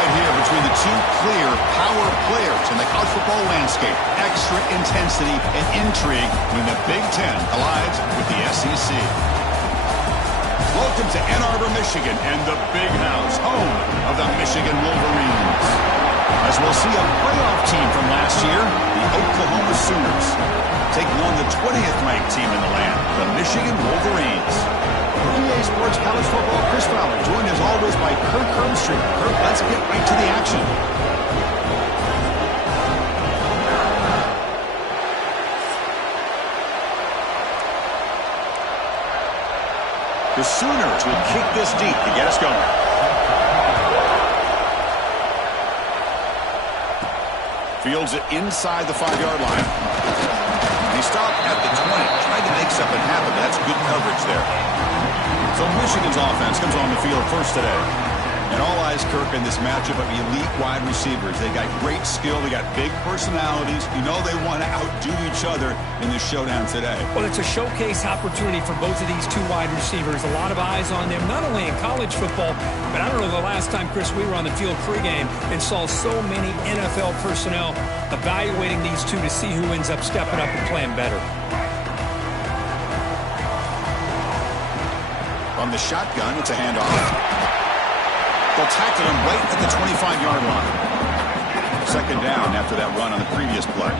right here between the two clear power players in the college football landscape. Extra intensity and intrigue when the Big Ten collides with the SEC. Welcome to Ann Arbor, Michigan, and the Big House, home of the Michigan Wolverines. As we'll see a playoff team from last year, the Oklahoma Sooners, taking on the 20th ranked team in the land, the Michigan Wolverines. For EA Sports College Football, Chris Fowler, joined as always by Kirk Hermstreet. Kirk, let's get right to the action. The Sooners will kick this deep to get us going. Fields it inside the 5-yard line. He stopped at the 20. Tried to make something happen, but that's good coverage there. So Michigan's offense comes on the field first today. And all eyes, Kirk, in this matchup of elite wide receivers. They got great skill. They got big personalities. You know they want to outdo each other in this showdown today. Well, it's a showcase opportunity for both of these two wide receivers. A lot of eyes on them, not only in college football, but I don't know the last time, Chris, we were on the field pregame and saw so many NFL personnel evaluating these two to see who ends up stepping up and playing better. On the shotgun, it's a handoff. They'll tackle him right at the 25-yard line. Second down after that run on the previous play.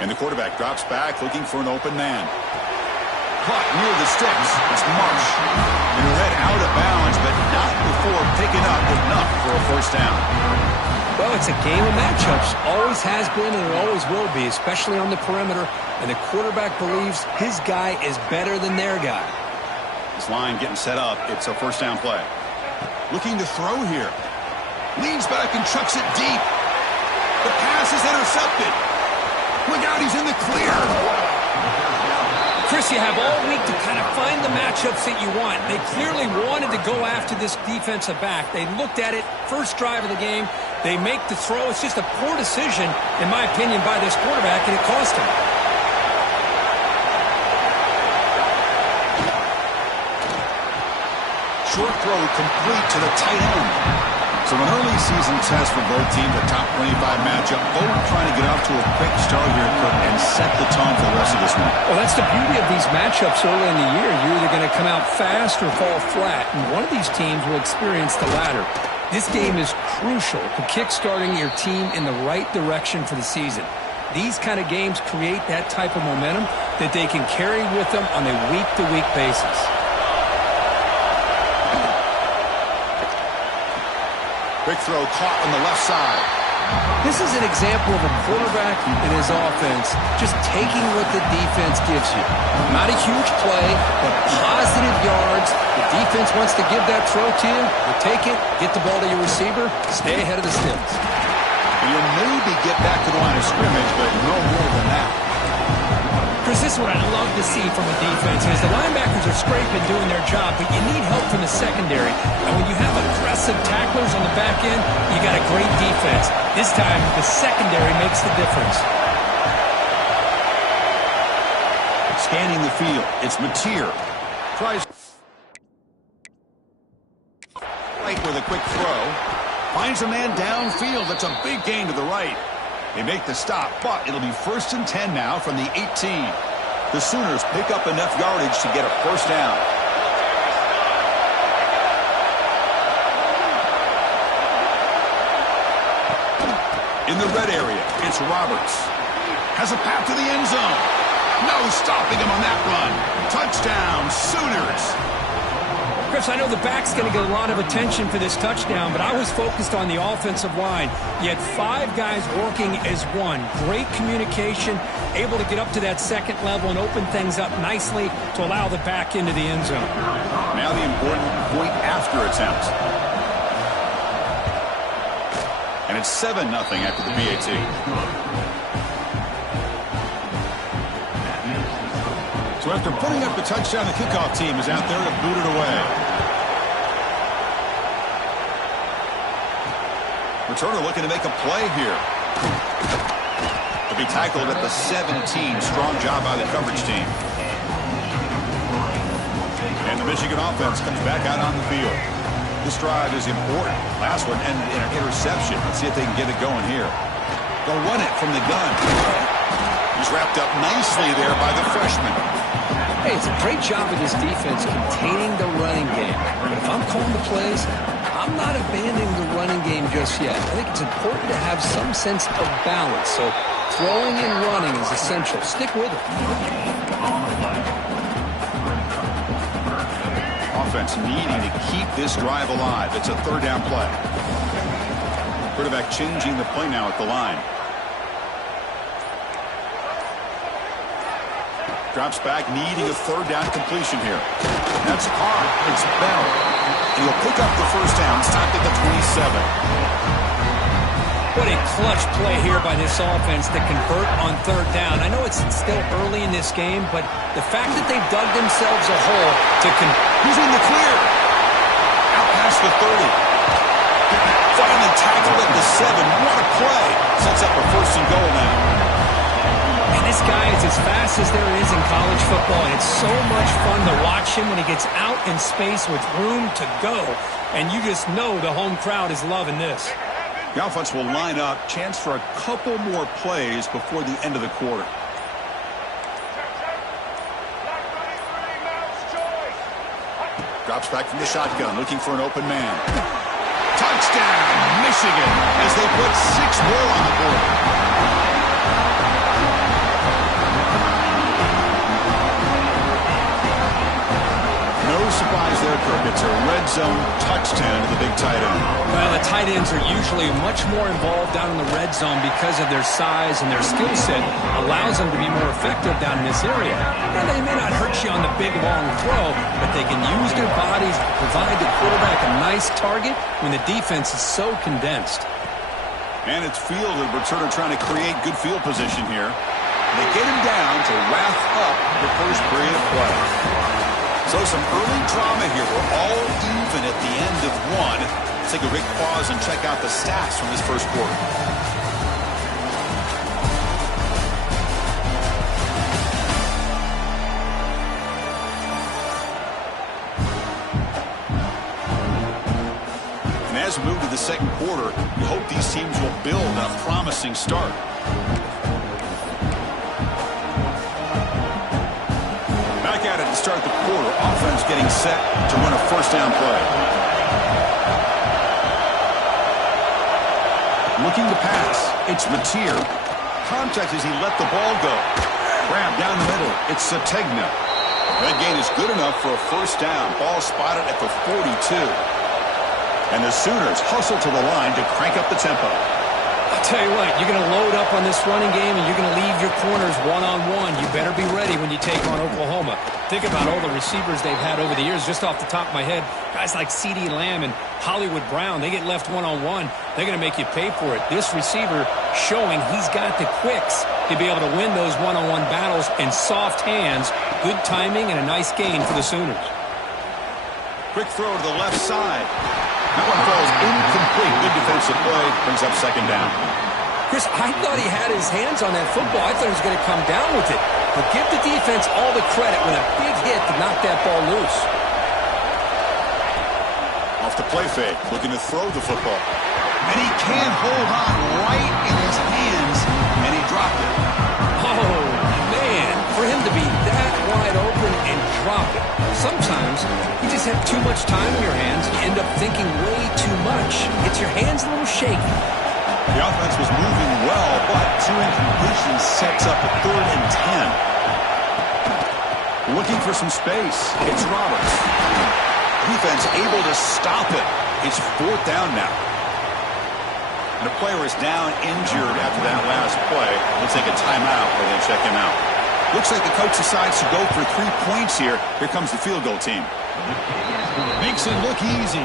And the quarterback drops back looking for an open man. Caught near the sticks. It's Marsh. And led out of bounds, but not before picking up enough for a first down. Well, it's a game of matchups. Always has been and it always will be, especially on the perimeter. And the quarterback believes his guy is better than their guy. This line getting set up. It's a first down play. Looking to throw here. Leans back and chucks it deep. The pass is intercepted. Look out, he's in the clear. Chris, you have all week to kind of find the matchups that you want. They clearly wanted to go after this defensive back. They looked at it, first drive of the game. They make the throw. It's just a poor decision, in my opinion, by this quarterback, and it cost him. Short throw complete to the tight end. So an early season test for both teams, a top 25 matchup. Both trying to get off to a quick start here, Kirk, and set the tone for the rest of this one. Well, that's the beauty of these matchups early in the year. You're either going to come out fast or fall flat, and one of these teams will experience the latter. This game is crucial to kick-starting your team in the right direction for the season. These kind of games create that type of momentum that they can carry with them on a week-to-week basis. Quick throw caught on the left side. This is an example of a quarterback and his offense just taking what the defense gives you. Not a huge play, but positive yards. The defense wants to give that throw to you. You take it, get the ball to your receiver, stay ahead of the sticks. And you'll maybe get back to the line of scrimmage, but no more than that. Chris, this is what I love to see from a defense is the linebackers are scraping, doing their job, but you need help from the secondary. And when you have aggressive tacklers on the back end, you got a great defense. This time, the secondary makes the difference. Scanning the field, it's Mateer. Tries right with a quick throw. Finds a man downfield. That's a big gain to the right. They make the stop, but it'll be 1st and 10 now from the 18. The Sooners pick up enough yardage to get a first down. In the red area, it's Roberts. Has a path to the end zone. No stopping him on that run. Touchdown, Sooners. Chris, I know the back's going to get a lot of attention for this touchdown, but I was focused on the offensive line. You had 5 guys working as one. Great communication, able to get up to that second level and open things up nicely to allow the back into the end zone. Now the important point after attempt. And it's 7-0 after the PAT. So after putting up the touchdown, the kickoff team is out there to boot it away. Returner looking to make a play here. To be tackled at the 17. Strong job by the coverage team. And the Michigan offense comes back out on the field. This drive is important. Last one ended in an interception. Let's see if they can get it going here. They'll run it from the gun. He's wrapped up nicely there by the freshman. Hey, it's a great job of this defense containing the running game. But if I'm calling the plays, I'm not abandoning the running game just yet. I think it's important to have some sense of balance. So throwing and running is essential. Stick with it. Offense needing to keep this drive alive. It's a third down play. Quarterback changing the play now at the line. Drops back, needing a third down completion here. That's caught. It's Bell. And he'll pick up the first down, stopped at the 27. What a clutch play here by this offense to convert on third down. I know it's still early in this game, but the fact that they've dug themselves a hole to He's in the clear. Out past the 30. Finally tackled at the 7. What a play. Sets up a first and goal now. And this guy is as fast as there is in college football, and it's so much fun to watch him when he gets out in space with room to go. And you just know the home crowd is loving this. The offense will line up. Chance for a couple more plays before the end of the quarter. Drops back from the shotgun, looking for an open man. Touchdown, Michigan, as they put 6 more on the board. No surprise there, Kirk. It's a red zone touchdown to the big tight end. Well, the tight ends are usually much more involved down in the red zone because of their size, and their skill set allows them to be more effective down in this area. And they may not hurt you on the big, long throw, but they can use their bodies to provide the quarterback a nice target when the defense is so condensed. And it's fielded. Returner trying to create good field position here. They get him down to wrap up the first period of play. So some early drama here. We're all even at the end of one. Let's take a big pause and check out the stats from this first quarter. And as we move to the second quarter, we hope these teams will build on a promising start. Back at it to start the quarter. Offense getting set to run a first down play. Looking to pass. It's Mateer. Contact as he let the ball go. Grab down the middle. It's Sategna. That gain is good enough for a first down. Ball spotted at the 42. And the Sooners hustle to the line to crank up the tempo. I'll tell you what, you're going to load up on this running game and you're going to leave your corners one-on-one. You better be ready when you take on Oklahoma. Think about all the receivers they've had over the years. Just off the top of my head, guys like CeeDee Lamb and Hollywood Brown, they get left one-on-one. They're going to make you pay for it. This receiver showing he's got the quicks to be able to win those one-on-one battles in soft hands. Good timing and a nice gain for the Sooners. Quick throw to the left side. That one falls incomplete. Good defensive play. Brings up second down. Chris, I thought he had his hands on that football. I thought he was going to come down with it. But give the defense all the credit with a big hit to knock that ball loose. Off the play fake. Looking to throw the football. And he can't hold on right in his hands. And he dropped it. Oh, man. For him to be that wide open and drop it. Sometimes you just have too much time in your hands. You end up thinking way too much. Gets your hands a little shaky. The offense was moving well, but 2 incompletions sets up a 3rd and 10. Looking for some space. It's Roberts. Defense able to stop it. It's 4th down now. And the player is down injured after that last play. We'll take a timeout where they check him out. Looks like the coach decides to go for 3 points here. Here comes the field goal team. Makes it look easy.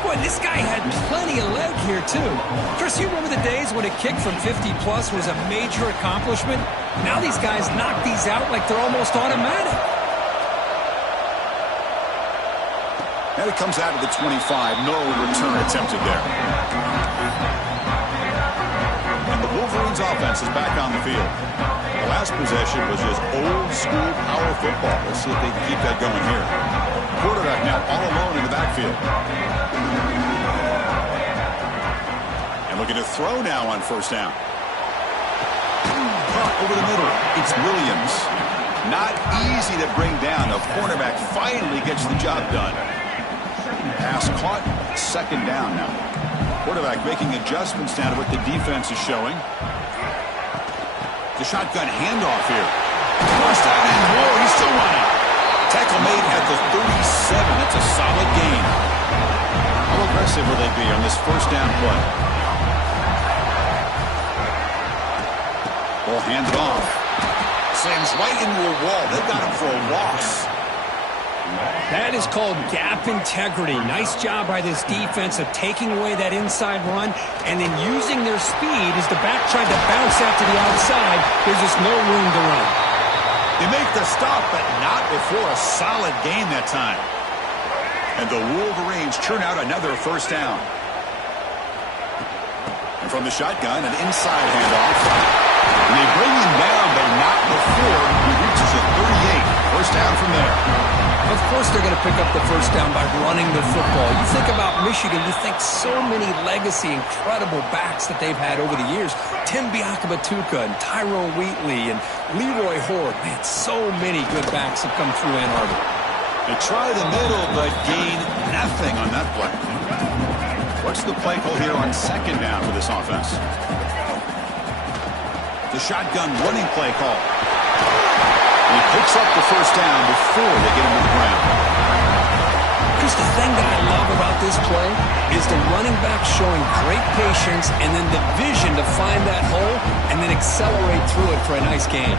Boy, this guy had plenty of leg here, too. Chris, you remember the days when a kick from 50-plus was a major accomplishment? Now these guys knock these out like they're almost automatic. And it comes out of the 25. No return attempted there. And the Wolverines offense is back on the field. The last possession was just old school power football. Let's see if they can keep that going here. Quarterback now all alone in the backfield. And looking to throw now on first down. Caught over the middle. It's Williams. Not easy to bring down. The cornerback finally gets the job done. Pass caught. Second down now. Quarterback making adjustments down to what the defense is showing. The shotgun handoff here. First down and more. He's still running. Tackle made at the 37. That's a solid gain. How aggressive will they be on this first down play? Ball handed off. Slams right into a wall. They've got him for a loss. That is called gap integrity. Nice job by this defense of taking away that inside run and then using their speed as the back tried to bounce out to the outside. There's just no room to run. They make the stop, but not before a solid gain that time. And the Wolverines churn out another first down. And from the shotgun, an inside handoff. And they bring him down, but not before he reaches a 38. First down from there. Of course they're going to pick up the first down by running the football. You think about Michigan, you think so many legacy, incredible backs that they've had over the years. Tim Biakabatuka and Tyrone Wheatley and Leroy Horde. Man, so many good backs have come through Ann Arbor. They try the middle, but gain nothing on that play. What's the play call here on second down for this offense? The shotgun running play call. And he picks up the first down before they get him to the ground. Chris, the thing that I love about this play is the running back showing great patience and then the vision to find that hole and then accelerate through it for a nice gain.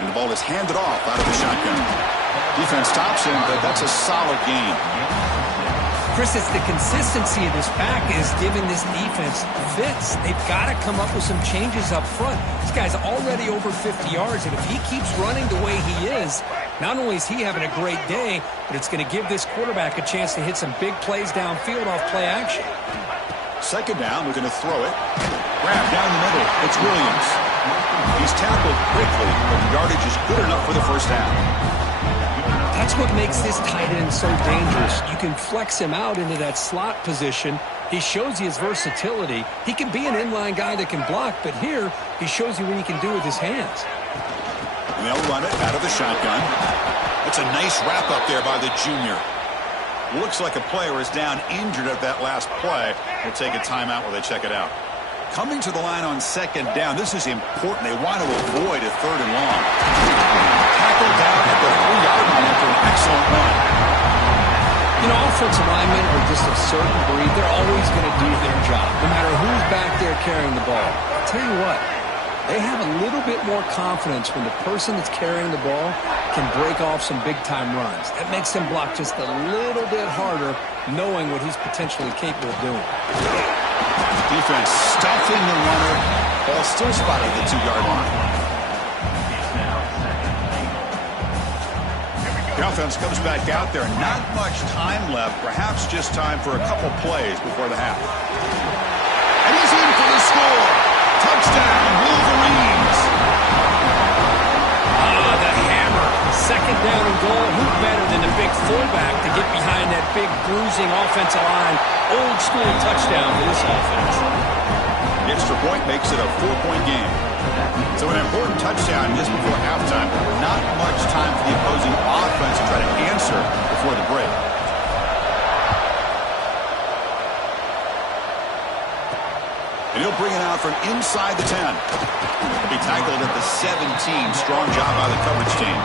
And the ball is handed off out of the shotgun. Defense stops him, but that's a solid gain. Chris, it's the consistency of this back is giving this defense fits. They've got to come up with some changes up front. This guy's already over 50 yards, and if he keeps running the way he is, not only is he having a great day, but it's going to give this quarterback a chance to hit some big plays downfield off play action. Second down, we're going to throw it. Grab down the middle. It's Williams. He's tackled quickly, but the yardage is good enough for the first down. That's what makes this tight end so dangerous. You can flex him out into that slot position. He shows you his versatility. He can be an inline guy that can block, but here he shows you what he can do with his hands. And they'll run it out of the shotgun. It's a nice wrap up there by the junior. Looks like a player is down injured at that last play. We'll take a timeout while they check it out. Coming to the line on second down, this is important. They want to avoid a third and long. Tackled down at the 3-yard line after an excellent run. You know, offensive linemen are just a certain breed. They're always going to do their job, no matter who's back there carrying the ball. I'll tell you what, they have a little bit more confidence when the person that's carrying the ball can break off some big-time runs. That makes them block just a little bit harder, knowing what he's potentially capable of doing. Defense stuffing the runner. Ball still spotted at the 2-yard line. The offense comes back out there. Not much time left. Perhaps just time for a couple plays before the half. And he's in for the score. Touchdown, Wolverines. The hammer. Second down and goal. Who better than the big fullback to get behind that big bruising offensive line? Old school touchdown for this offense. The extra point makes it a 4-point game. So an important touchdown just before halftime. Not much time for the opposing offense to try to answer before the break. And he'll bring it out from inside the 10. He'll be tackled at the 17. Strong job by the coverage team.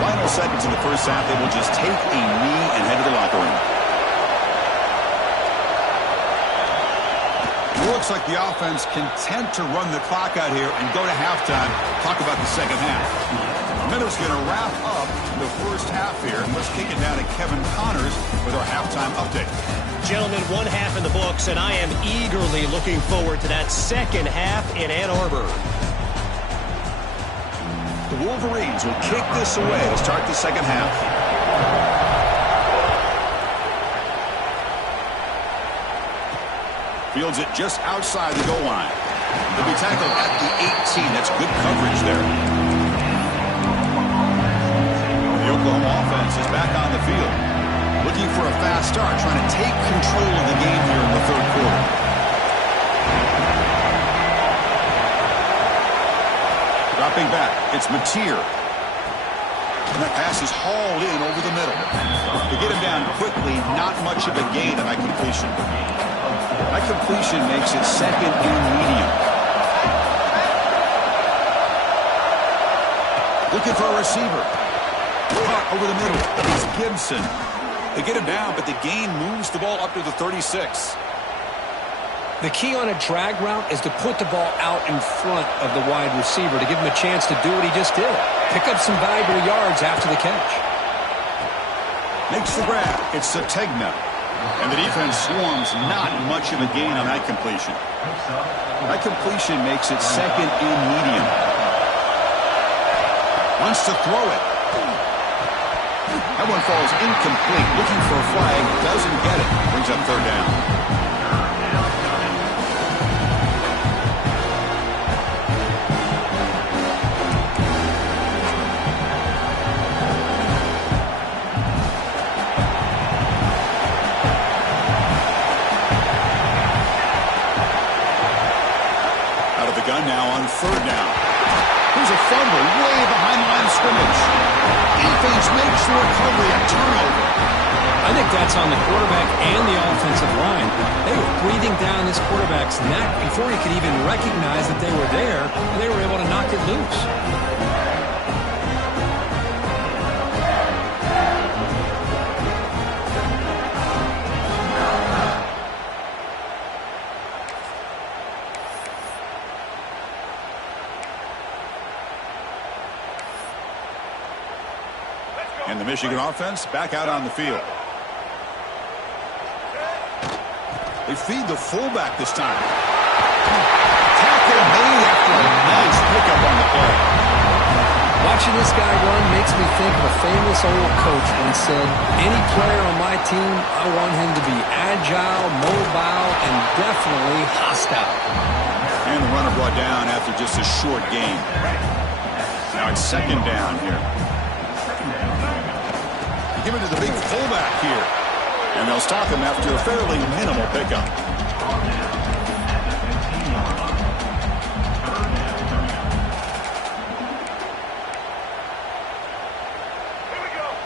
Final seconds in the first half. They will just take a knee and head to the locker room. Looks like the offense content to run the clock out here and go to halftime. Talk about the second half. Miller's going to wrap up the first half here. Let's kick it down to Kevin Connors with our halftime update. Gentlemen, one half in the books, and I am eagerly looking forward to that second half in Ann Arbor. The Wolverines will kick this away to start the second half. Fields it just outside the goal line. He'll be tackled at the 18. That's good coverage there. The Oklahoma offense is back on the field. Looking for a fast start, trying to take control of the game here in the third quarter. Dropping back, it's Mateer. And that pass is hauled in over the middle. To get him down quickly, not much of a gain on that completion. That completion makes it second and medium. Looking for a receiver. Caught over the middle. It's Gibson. They get him down, but the gain moves the ball up to the 36. The key on a drag route is to put the ball out in front of the wide receiver to give him a chance to do what he just did. Pick up some valuable yards after the catch. Makes the grab. It's Sategna. And the defense swarms, not much of a gain on that completion. That completion makes it second and medium. Wants to throw it. That one falls incomplete. Looking for a flag. Doesn't get it. Brings up third down. Now on third down. Here's a fumble way behind the line of scrimmage. Defense makes the recovery, a turnover. I think that's on the quarterback and the offensive line. They were breathing down this quarterback's neck before he could even recognize that they were there, and they were able to knock it loose. And the Michigan offense back out on the field. They feed the fullback this time. Tackle made after a nice pickup on the play. Watching this guy run makes me think of a famous old coach when he said, any player on my team, I want him to be agile, mobile, and definitely hostile. And the runner brought down after just a short game. Now it's second down here. Give it to the big fullback here. And they'll stop him after a fairly minimal pickup.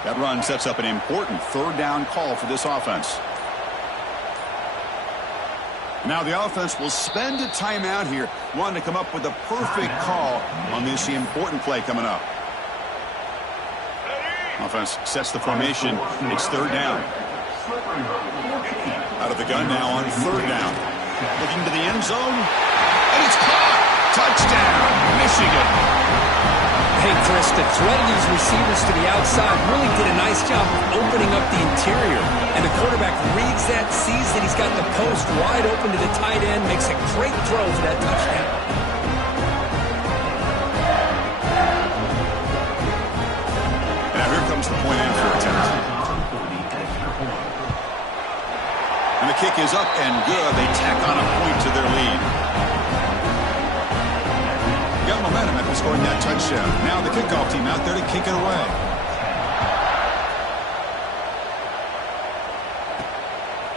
That run sets up an important third down call for this offense. Now the offense will spend a timeout here, wanting to come up with a perfect call on this important play coming up. Offense sets the formation. It's third down. Out of the gun now on third down. Looking to the end zone. And it's caught. Touchdown, Michigan. Hey, Chris, the threat of these receivers to the outside really did a nice job opening up the interior. And the quarterback reads that, sees that he's got the post wide open to the tight end, makes a great throw for that touchdown. The point after attempt. And the kick is up and good. They tack on a point to their lead. Got momentum after scoring that touchdown. Now the kickoff team out there to kick it away.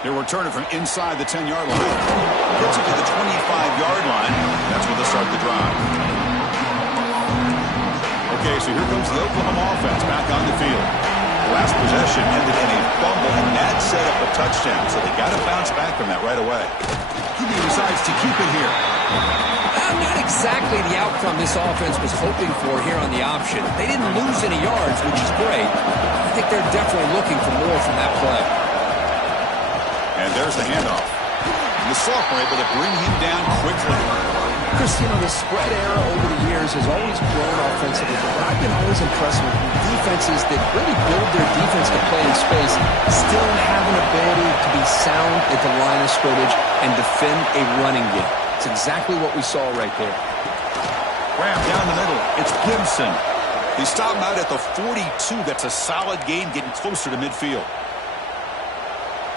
They return it from inside the 10-yard line. Gets it to the 25-yard line. That's where they start the drive. Okay, so here comes the Oklahoma offense back on the field. The last possession ended in a fumble, and that set up a touchdown, so they got to bounce back from that right away. He decides to keep it here. Not exactly the outcome this offense was hoping for here on the option. They didn't lose any yards, which is great. I think they're definitely looking for more from that play. And there's the handoff. And the sophomore able to bring him down quickly. Chris, you know, the spread era over the years has always grown offensively, but I've been always impressed with defenses that really build their defense to play in space, still have an ability to be sound at the line of scrimmage and defend a running game. It's exactly what we saw right there. Grab down the middle. It's Gibson. He stopped out at the 42. That's a solid gain, getting closer to midfield.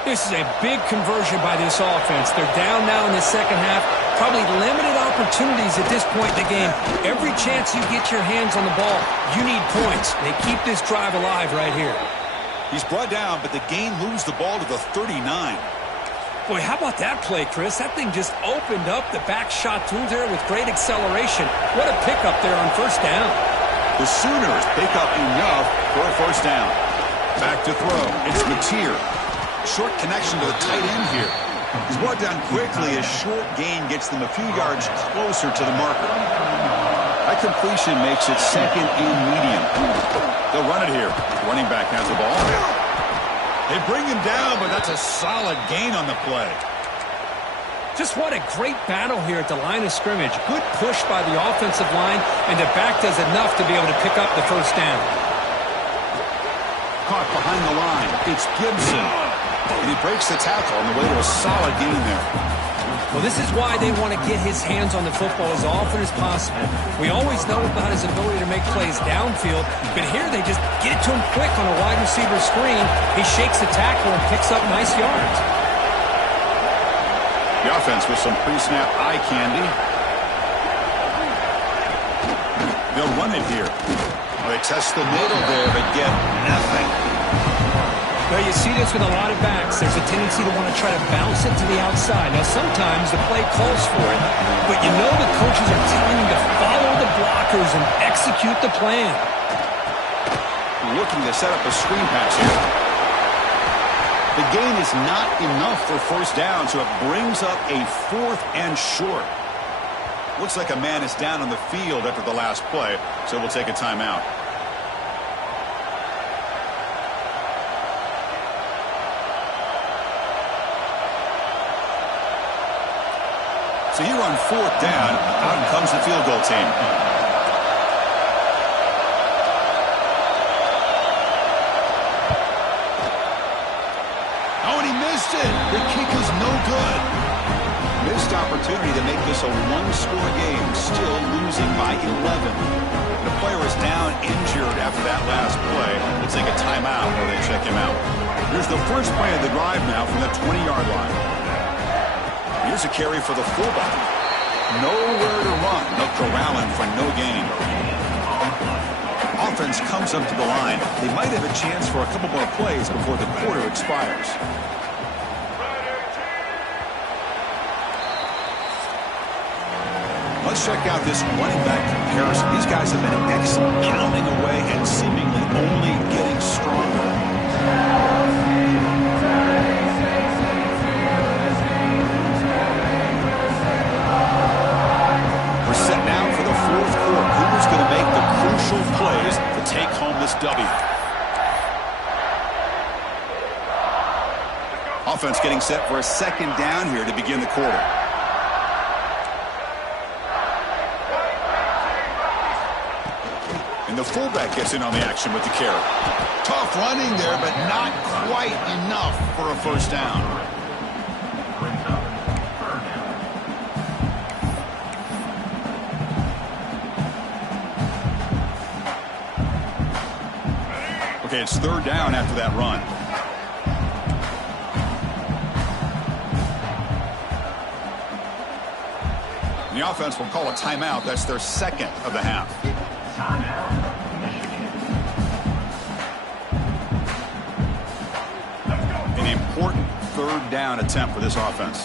This is a big conversion by this offense. They're down now in the second half. Probably limited opportunities at this point in the game. Every chance you get your hands on the ball, you need points. They keep this drive alive right here. He's brought down, but the gain moves the ball to the 39. Boy, how about that play, Chris? That thing just opened up the back shot through there with great acceleration. What a pickup there on first down. The Sooners pick up enough for a first down. Back to throw. It's Mateer. Short connection to the tight end here. He's brought down quickly. A short gain gets them a few yards closer to the marker. That completion makes it second and medium. They'll run it here. Running back has the ball. They bring him down, but that's a solid gain on the play. Just what a great battle here at the line of scrimmage. Good push by the offensive line, and the back does enough to be able to pick up the first down. Caught behind the line. It's Gibson. And he breaks the tackle on the way to a solid gain there. Well, this is why they want to get his hands on the football as often as possible. We always know about his ability to make plays downfield, but here they just get it to him quick on a wide receiver screen. He shakes the tackle and picks up nice yards. The offense with some pre-snap eye candy. They'll run it here. Well, they test the middle there, but get nothing. Well, you see this with a lot of backs. There's a tendency to want to try to bounce it to the outside. Now, sometimes the play calls for it, but you know the coaches are telling you to follow the blockers and execute the plan. Looking to set up a screen pass here. The gain is not enough for first down, so it brings up a 4th and short. Looks like a man is down on the field after the last play, so we'll take a timeout. So here on 4th down, out comes the field goal team. Oh, and he missed it. The kick is no good. Missed opportunity to make this a one-score game, still losing by 11. The player is down injured after that last play. We'll take a timeout while they check him out. Here's the first play of the drive now from the 20-yard line. Here's a carry for the fullback. Nowhere to run. They'll corral him for no gain. Offense comes up to the line. They might have a chance for a couple more plays before the quarter expires. Let's check out this running back comparison. These guys have been excellent, pounding away and seemingly only getting stronger. Plays to take home this W. Offense getting set for a second down here to begin the quarter. And the fullback gets in on the action with the carry. Tough running there, but not quite enough for a first down. Okay, it's 3rd down after that run. And the offense will call a timeout. That's their second of the half. An important 3rd down attempt for this offense.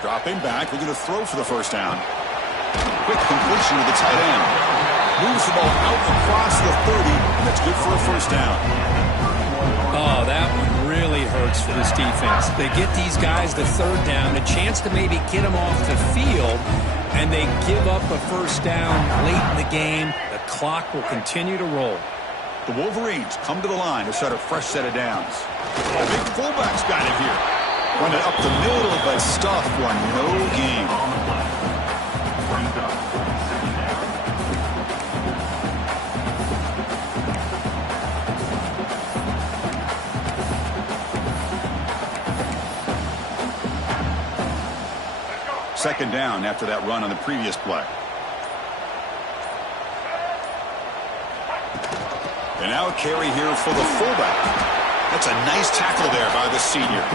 Dropping back, looking to throw for the first down. Quick completion to the tight end. Moves the ball out across the 30, and that's good for a first down. Oh, that one really hurts for this defense. They get these guys the 3rd down, a chance to maybe get them off the field, and they give up a first down late in the game. The clock will continue to roll. The Wolverines come to the line to start a fresh set of downs. The big fullback's got it here. Run it up the middle, but stuffed for no gain. second down after that run on the previous play. And now a carry here for the fullback. That's a nice tackle there by the senior.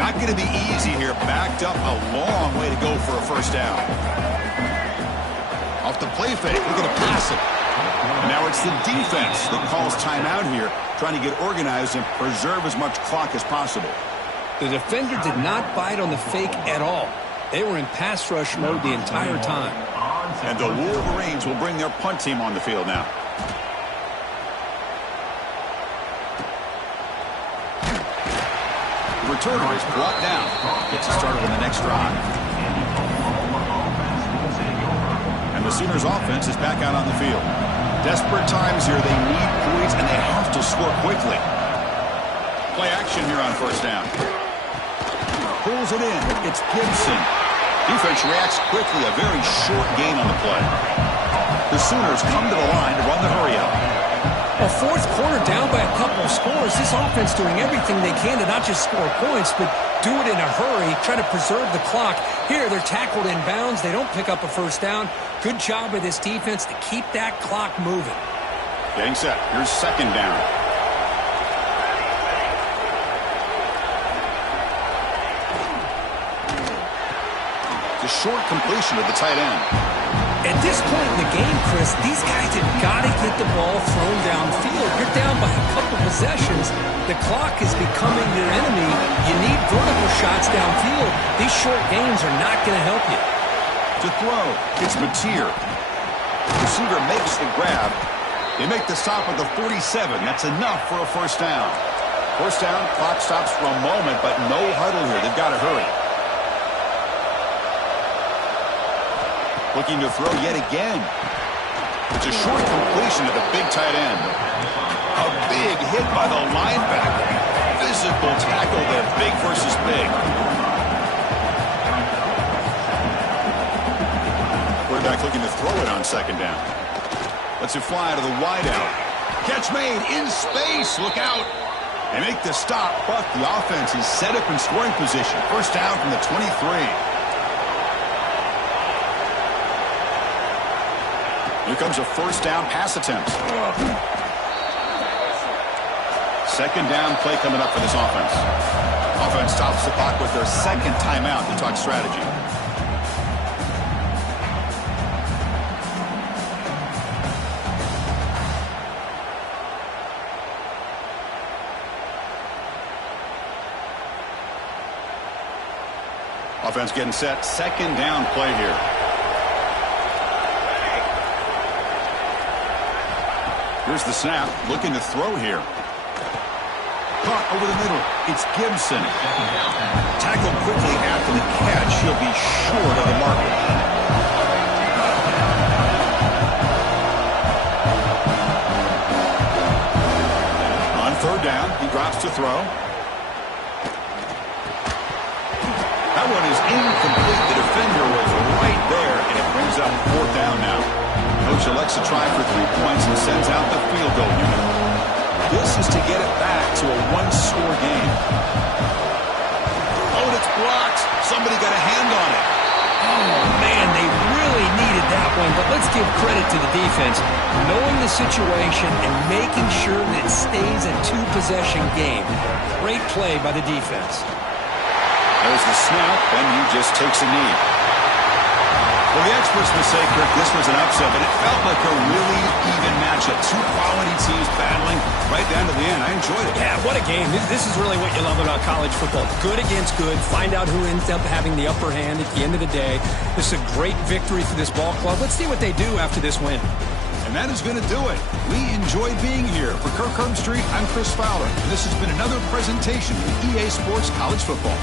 Not going to be easy here. Backed up a long way to go for a first down. Off the play fake, we're going to pass it. And now it's the defense that calls timeout here, trying to get organized and preserve as much clock as possible. The defender did not bite on the fake at all. They were in pass rush mode the entire time. And the Wolverines will bring their punt team on the field now. The returner is brought down. Gets us started on the next drive. And the Sooners offense is back out on the field. Desperate times here. They need points, and they have to score quickly. Play action here on first down. Pulls it in. It's Gibson. Defense reacts quickly. A very short gain on the play. The Sooners come to the line to run the hurry up. A fourth quarter down by a couple of scores. This offense doing everything they can to not just score points, but do it in a hurry, try to preserve the clock. Here, they're tackled in bounds. They don't pick up a first down. Good job by this defense to keep that clock moving. Getting set. Here's second down. The short completion of the tight end. At this point in the game, Chris, these guys have got to get the ball thrown downfield. You're down by a couple possessions. The clock is becoming your enemy. You need vertical shots downfield. These short gains are not going to help you. To throw, it's Mateer. Receiver makes the grab. They make the stop at the 47. That's enough for a first down. First down, clock stops for a moment, but no huddle here. They've got to hurry. Looking to throw yet again. It's a short completion to the big tight end. A big hit by the linebacker. Physical tackle there, big versus big. Quarterback looking to throw it on second down. Lets it fly to the wideout. Catch made in space. Look out. They make the stop, but the offense is set up in scoring position. First down from the 23. Here comes a first down pass attempt. Second down play coming up for this offense. Offense stops the clock with their second timeout to talk strategy. Offense getting set. Second down play here. Here's the snap, looking to throw here. Caught over the middle. It's Gibson. Tackled quickly after the catch. He'll be short of the marker. On third down, he drops to throw. That one is incomplete. The defender was right there, and it brings up fourth down now. Coach elects to try for 3 points and sends out the field goal unit. This is to get it back to a one-score game. Oh, and it's blocked. Somebody got a hand on it. Oh, man, they really needed that one. But let's give credit to the defense. Knowing the situation and making sure that it stays a two-possession game. Great play by the defense. There's the snap, and he just takes a knee. Well, the experts would say, Kirk, this was an upset, but it felt like a really even matchup. Two quality teams battling right down to the end. I enjoyed it. Yeah, what a game. This is really what you love about college football. Good against good. Find out who ends up having the upper hand at the end of the day. This is a great victory for this ball club. Let's see what they do after this win. And that is going to do it. We enjoyed being here. For Kirk Herbstreit, I'm Chris Fowler. And this has been another presentation of EA Sports College Football.